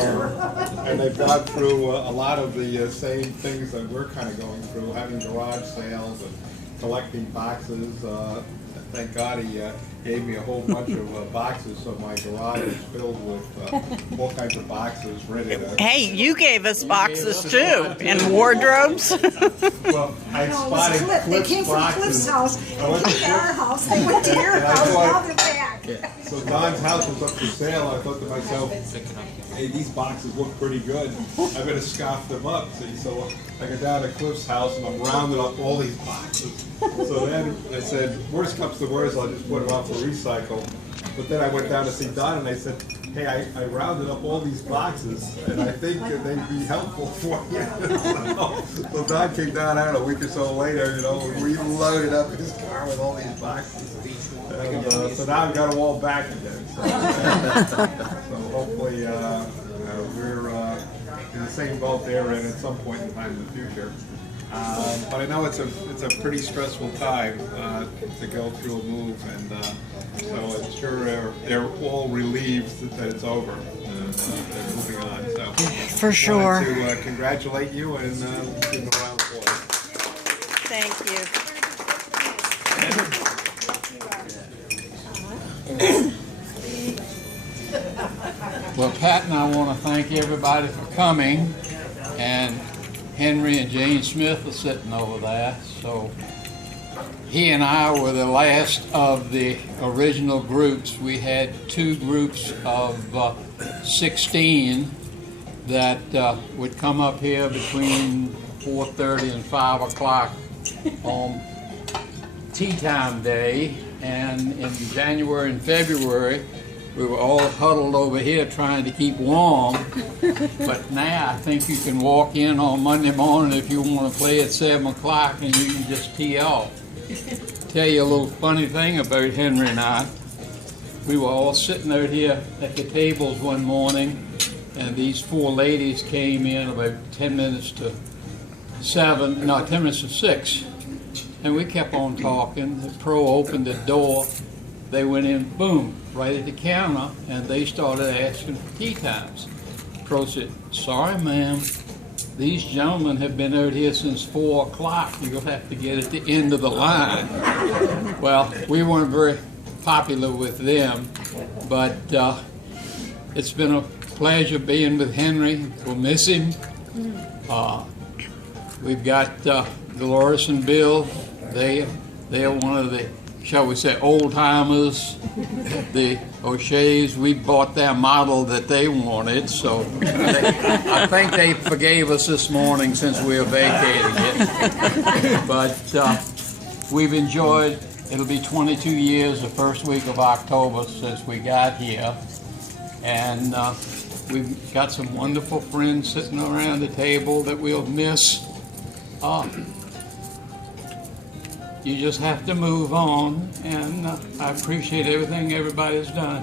and they've gone through a lot of the same things that we're kind of going through, having garage sales and collecting boxes. Thank God he gave me a whole bunch of boxes, so my garage is filled with all kinds of boxes ready to... Hey, you gave us boxes too, and wardrobes. Well, I spotted Cliff's They came from boxes. Cliff's house, they went to our house, they went to your And I house, thought- now they're back. So Don's house was up for sale. I thought to myself, hey, these boxes look pretty good. I better scoff them up. See, so I go down to Cliff's house and I'm rounding up all these boxes. So then I said, worst comes to worst, I'll just put them out for recycle. But then I went down to see Don and I said, hey, I rounded up all these boxes and I think that they'd be helpful for you. So Don came down, I don't know, a week or so later, you know, we loaded up his car with all these boxes. And, so now I've got them all back again. So, so hopefully we're in the same boat there and at some point in time in the future. But I know it's a pretty stressful time to go through a move, and so I'm sure they're all relieved that it's over and they're moving on. So For sure. I wanted to congratulate you and give them a round of applause. Thank you. Well, Pat and I want to thank everybody for coming, and Henry and Jane Smith are sitting over there. So he and I were the last of the original groups. We had two groups of 16 that would come up here between 4:30 and 5 o'clock on tea time day, and in January and February we were all huddled over here trying to keep warm. But now I think you can walk in on Monday morning if you want to play at 7 o'clock and you can just tee off. Tell you a little funny thing about Henry and I. We were all sitting out here at the tables one morning, and these four ladies came in about 10 minutes to 7, no, 10 minutes to 6. And we kept on talking. The pro opened the door. They went in, boom, right at the counter, and they started asking for tea times. Pro said, sorry, ma'am, these gentlemen have been out here since 4 o'clock. You'll have to get at the end of the line. Well, we weren't very popular with them, but it's been a pleasure being with Henry. We'll miss him. We've got Dolores and Bill. They are one of the, shall we say, old-timers. The O'Shea's, we bought their model that they wanted, so I think they forgave us this morning since we were vacating it. But we've enjoyed, it'll be 22 years the first week of October since we got here. And we've got some wonderful friends sitting around the table that we'll miss. You just have to move on, and I appreciate everything everybody's done.